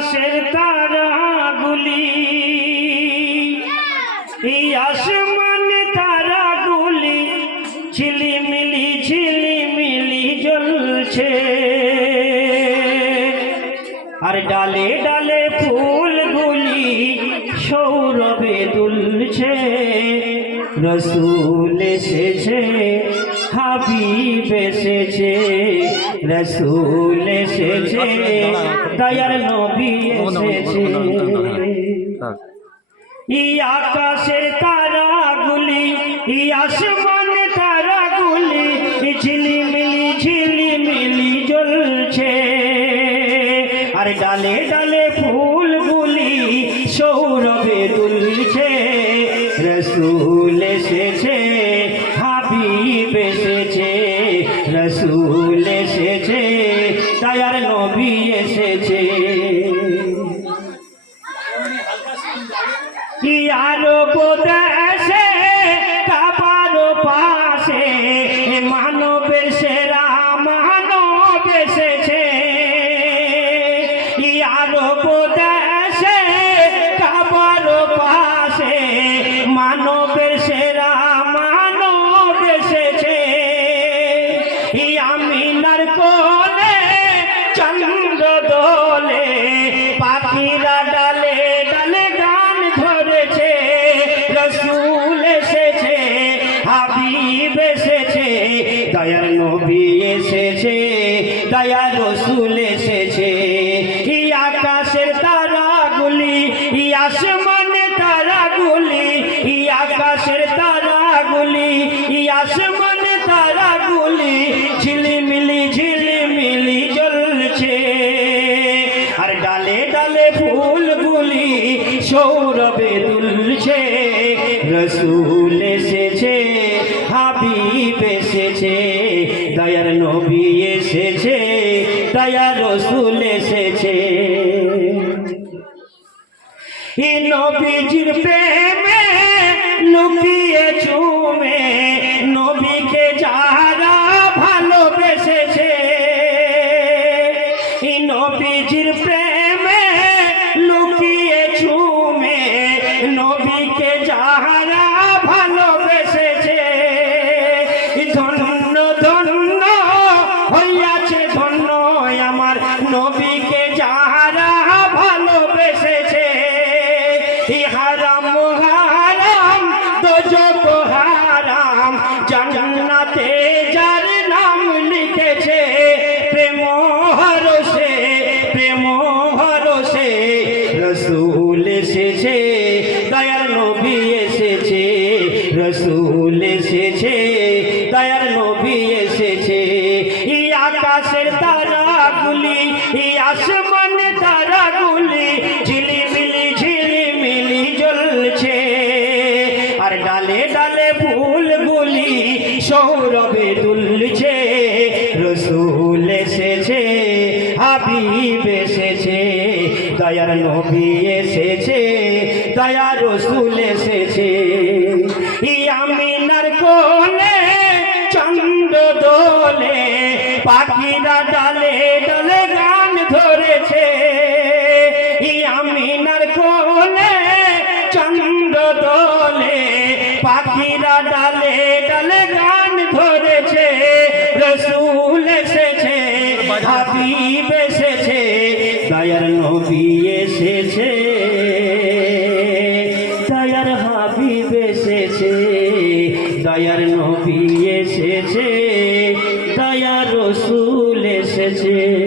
আকাশের তারাগুলি। এই আসমানে তারাগুলি ঝিলিমিলি ঝিলিমিলি জ্বলছে। আর ডালে ডালে ফুলগুলি সৌরভে দুলছে। রসুল এসেছে হাবিব এসেছে, রসুল এসেছে, দয়ার নবী এসেছে। ই আকাশের তারাগুলি, ই আসমানে তারাগুলি ঝিলিমিলি ঝিলিমিলি জ্বলছে। আর ডালে ডালে ফুলগুলি সৌরভে দুলছে রসুল এসেছে আর নবী এসেছে। কি আরও দেশে হাবিব এসেছে, দয়ার নবী এসেছে দয়া রসুল এসেছে। ই আকাশের তারাগুলি, ই আসমানে তারাগুলি, ই আকাশের তারাগুলি, ই আসমানে তারাগুলি, ঝিলিমিলি ঝিলিমিলি জ্বলছে। আর ডালে ডালে ফুলগুলি সৌরভে দুলছে, রসুল এসেছে হাবিব এসেছে, দয়ার নবী এসেছে দয়া রসুল এসেছে। এ নবীজির প্রেমে লুকিয়ে চুমে নবীকে যারা হারাম হারাম দোজক হারাম। জান্নাতে যার দয়ার নবী এসেছে। রসুল এসেছে, দয়ার নবী এসেছে। ই আকাশের ডালে ডালে ফুলগুলি সৌরভে দুলছে, রসুল এসেছে, হাবিব এসেছে, দয়ার নবী এসেছে দয়া রসুল এসেছে। ই আমিনার কোলে চন্দ্র দোলে পাখিরা ডালে ডালে গান পাখিরা ডালে ডালে গান ধরেছে, রসুল এসেছে, হাবিব এসেছে, দয়ার নবী এসেছে, দয়ার হাবিব এসেছে, দয়ার নবী এসেছে দয়া রসুল এসেছে।